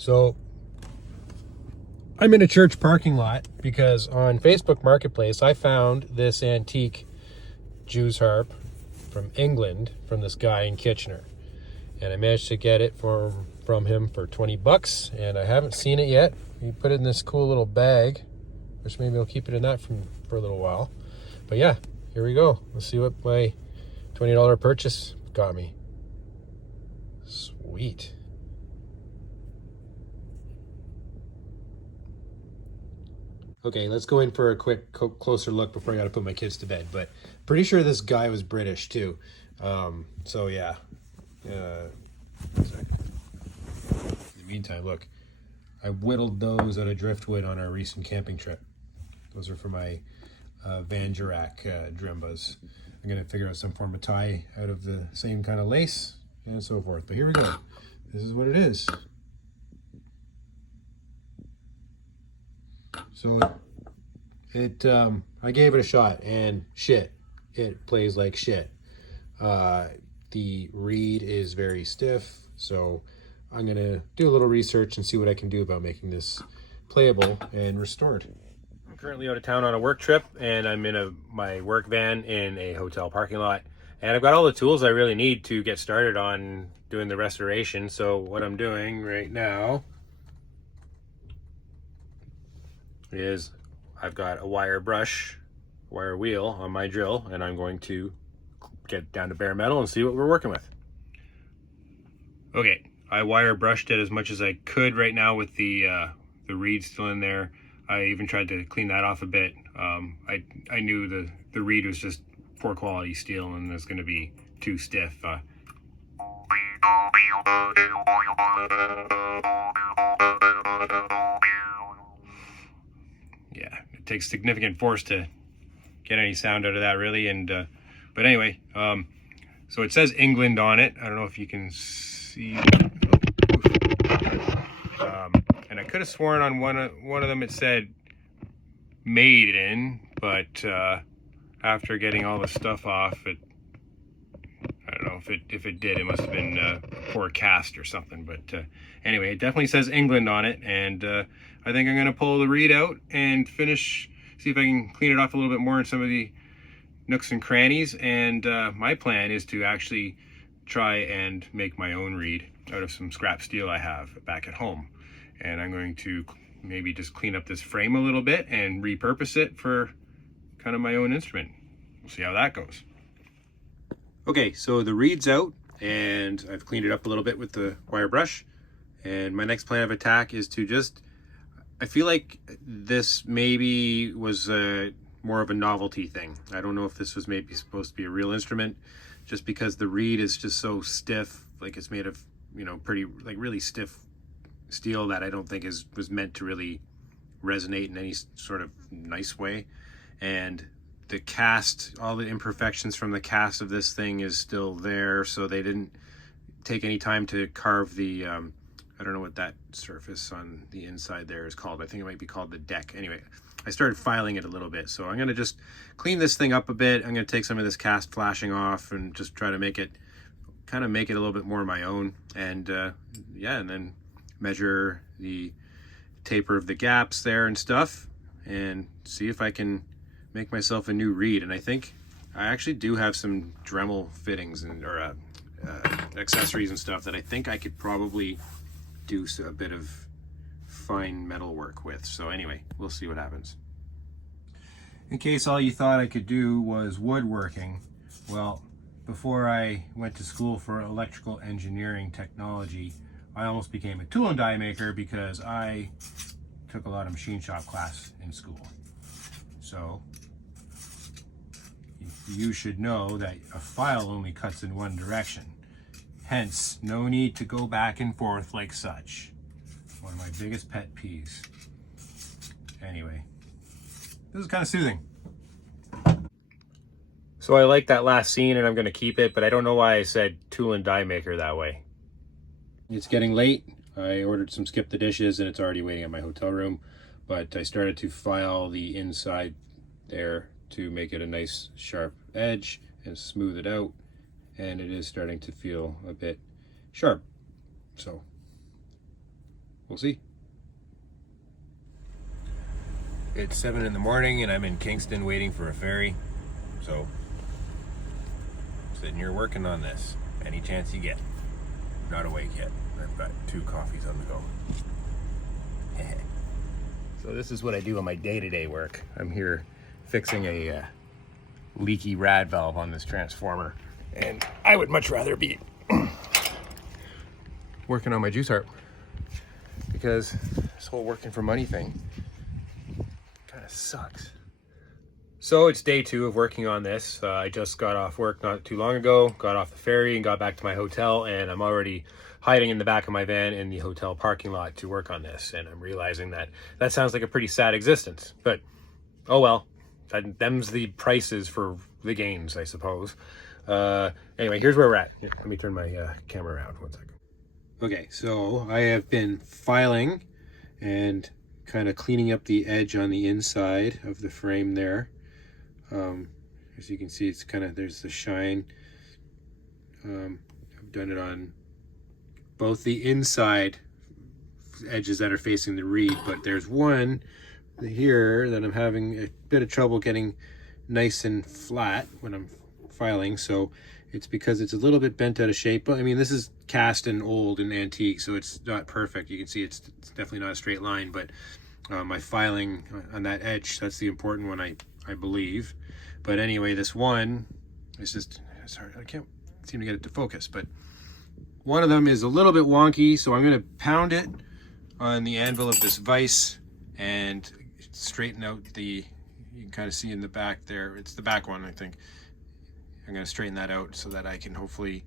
So I'm in a church parking lot because on Facebook Marketplace I found this antique Jew's harp from England from this guy in Kitchener, and I managed to get it from him for 20 bucks, and I haven't seen it yet. He put it in this cool little bag, which maybe I'll keep it in that for a little while. But yeah, here we go. Let's see what my $20 purchase got me. Sweet. Okay, let's go in for a quick closer look before I got to put my kids to bed. But pretty sure this guy was British too. So yeah. In the meantime, look, I whittled those out of driftwood on our recent camping trip. Those are for my Van Jurac drimbas. I'm gonna figure out some form of tie out of the same kind of lace and so forth. But here we go. This is what it is. So I gave it a shot, and shit, it plays like shit. The reed is very stiff, so I'm gonna do a little research and see what I can do about making this playable and restored. I'm currently out of town on a work trip, and I'm in my work van in a hotel parking lot, and I've got all the tools I really need to get started on doing the restoration. So what I'm doing right now is I've got a wire brush, wire wheel on my drill, and I'm going to get down to bare metal and see what we're working with. Okay, I wire brushed it as much as I could right now with the reed still in there. I even tried to clean that off a bit. I knew the reed was just poor quality steel and it's going to be too stiff. Yeah, it takes significant force to get any sound out of that, really. And but anyway, so it says England on it. I don't know if you can see. And I could have sworn on one of them it said made in, but after getting all the stuff off, I don't know if it did. It must have been a poor cast or something. But anyway, it definitely says England on it, and I think I'm going to pull the reed out and see if I can clean it off a little bit more in some of the nooks and crannies. And my plan is to actually try and make my own reed out of some scrap steel I have back at home. And I'm going to maybe just clean up this frame a little bit and repurpose it for kind of my own instrument. We'll see how that goes. Okay, so the reed's out and I've cleaned it up a little bit with the wire brush. And my next plan of attack is to I feel like this maybe was more of a novelty thing. I don't know if this was maybe supposed to be a real instrument, just because the reed is just so stiff, like it's made of, pretty, like really stiff steel that I don't think was meant to really resonate in any sort of nice way. And the cast, all the imperfections from the cast of this thing is still there, so they didn't take any time to carve the I don't know what that surface on the inside there is called. I think it might be called the deck. Anyway, I started filing it a little bit, so I'm going to just clean this thing up a bit. I'm going to take some of this cast flashing off and just try to make it a little bit more my own. And yeah, and then measure the taper of the gaps there and stuff, and see if I can make myself a new reed. And I think I actually do have some Dremel fittings or accessories and stuff that I think I could probably do a bit of fine metal work with. So anyway, we'll see what happens. In case all you thought I could do was woodworking, well, before I went to school for electrical engineering technology, I almost became a tool and die maker because I took a lot of machine shop class in school. So you should know that a file only cuts in one direction. Hence, no need to go back and forth like such. One of my biggest pet peeves. Anyway, this is kind of soothing. So I like that last scene and I'm going to keep it, but I don't know why I said tool and die maker that way. It's getting late. I ordered some skip the dishes and it's already waiting at my hotel room, but I started to file the inside there to make it a nice sharp edge and smooth it out, and it is starting to feel a bit sharp. So we'll see. It's 7 in the morning and I'm in Kingston waiting for a ferry. So, sitting here working on this. Any chance you get. Not awake yet. I've got 2 coffees on the go. So this is what I do on my day-to-day work. I'm here fixing a leaky rad valve on this transformer. And I would much rather be working on my juice harp, because this whole working for money thing kind of sucks. So it's day 2 of working on this. I just got off work not too long ago, got off the ferry and got back to my hotel, and I'm already hiding in the back of my van in the hotel parking lot to work on this. And I'm realizing that that sounds like a pretty sad existence, but oh well, them's the prices for the gains, I suppose. Anyway, here's where we're at. Here, let me turn my camera around 1 second. Okay, so I have been filing and kind of cleaning up the edge on the inside of the frame there. As you can see, it's kind of, there's the shine. I've done it on both the inside edges that are facing the reed, but there's one here that I'm having a bit of trouble getting nice and flat when I'm filing. So it's because it's a little bit bent out of shape. But I mean, this is cast and old and antique, so it's not perfect. You can see it's definitely not a straight line, but my filing on that edge, that's the important one, I believe. But anyway, this one is just, sorry, I can't seem to get it to focus, but one of them is a little bit wonky, so I'm going to pound it on the anvil of this vise and straighten out the, you can kind of see in the back there, it's the back one, I think. I'm going to straighten that out so that I can hopefully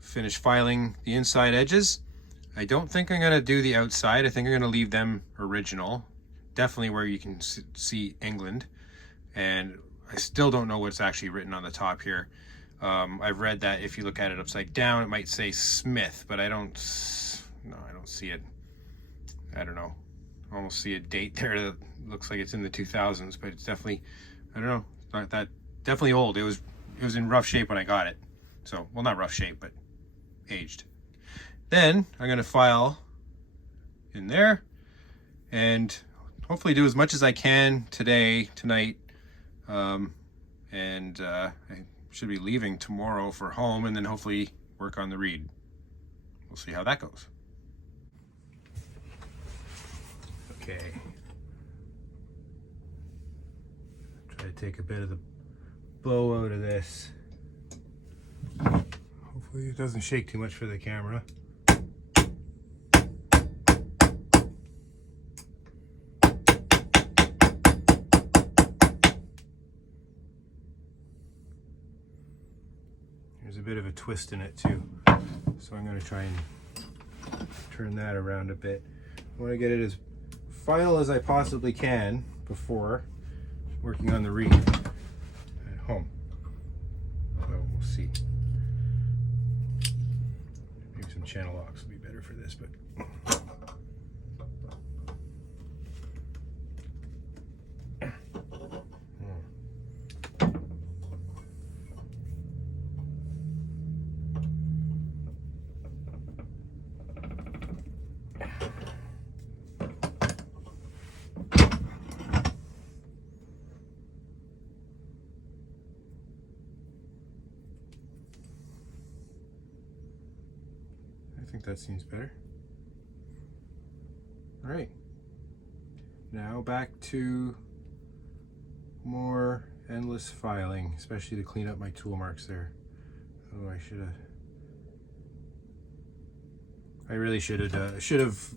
finish filing the inside edges. I don't think I'm going to do the outside. I think I'm going to leave them original. Definitely where you can see England. And I still don't know what's actually written on the top here. I've read that if you look at it upside down, it might say Smith, but I don't see it. I don't know. I almost see a date there that looks like it's in the 2000s, but it's definitely, I don't know, not that, definitely old. It was in rough shape when I got it. So, well, not rough shape, but aged. Then I'm going to file in there and hopefully do as much as I can tonight. I should be leaving tomorrow for home and then hopefully work on the reed. We'll see how that goes. Okay. Try to take a bit of the blow out of this. Hopefully it doesn't shake too much for the camera. There's a bit of a twist in it too, so I'm going to try and turn that around a bit. I want to get it as final as I possibly can before working on the reed at home. So we'll see. Maybe some channel locks will be better for this, but I think that seems better. All right, now back to more endless filing, especially to clean up my tool marks there. Oh, I really should have,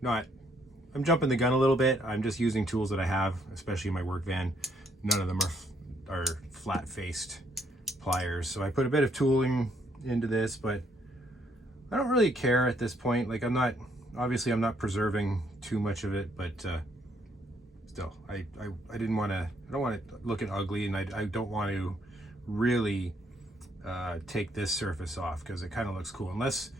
not, I'm jumping the gun a little bit. I'm just using tools that I have, especially in my work van. None of them are flat-faced pliers. So I put a bit of tooling into this, but I don't really care at this point. Like, obviously I'm not preserving too much of it, but still, I don't want it looking ugly, and I don't want to really take this surface off because it kind of looks cool. Unless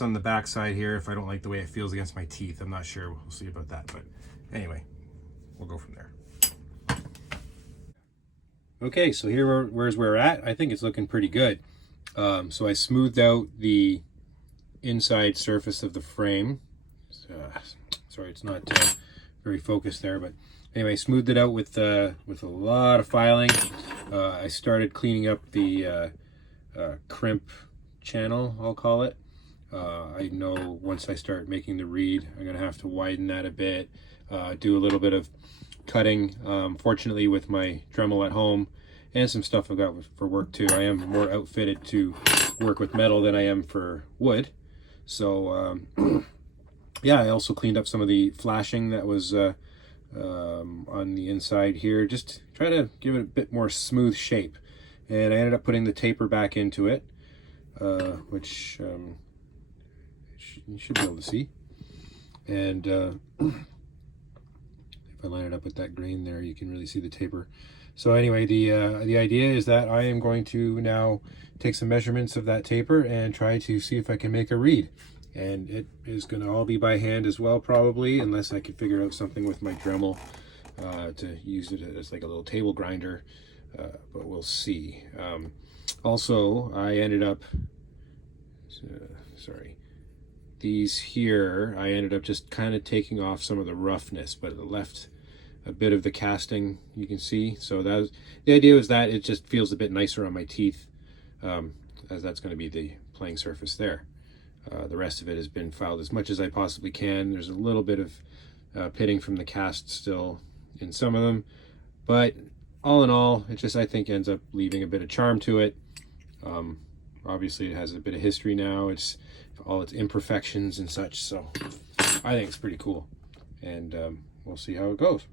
on the back side here, if I don't like the way it feels against my teeth, I'm not sure. We'll see about that. But anyway, we'll go from there. Okay, so where's where we're at. I think it's looking pretty good. So I smoothed out the inside surface of the frame. Sorry, it's not very focused there, but anyway, smoothed it out with a lot of filing. I started cleaning up the crimp channel, I'll call it. I know once I start making the reed, I'm gonna have to widen that a bit, do a little bit of cutting. Fortunately, with my Dremel at home and some stuff I've got for work too, I am more outfitted to work with metal than I am for wood. So yeah, I also cleaned up some of the flashing that was on the inside here, just try to give it a bit more smooth shape. And I ended up putting the taper back into it, which you should be able to see. And if I line it up with that grain there, you can really see the taper. So anyway, the idea is that I am going to now take some measurements of that taper and try to see if I can make a reed. And it is going to all be by hand as well, probably, unless I can figure out something with my Dremel to use it as like a little table grinder, but we'll see. Also, I ended up, sorry, these here, I ended up just kind of taking off some of the roughness, but it left a bit of the casting, you can see. So that was, the idea was that it just feels a bit nicer on my teeth, as that's going to be the playing surface there. The rest of it has been filed as much as I possibly can. There's a little bit of pitting from the cast still in some of them, but all in all, it just, I think, ends up leaving a bit of charm to it. Obviously, it has a bit of history now. It's all its imperfections and such, so I think it's pretty cool, and we'll see how it goes.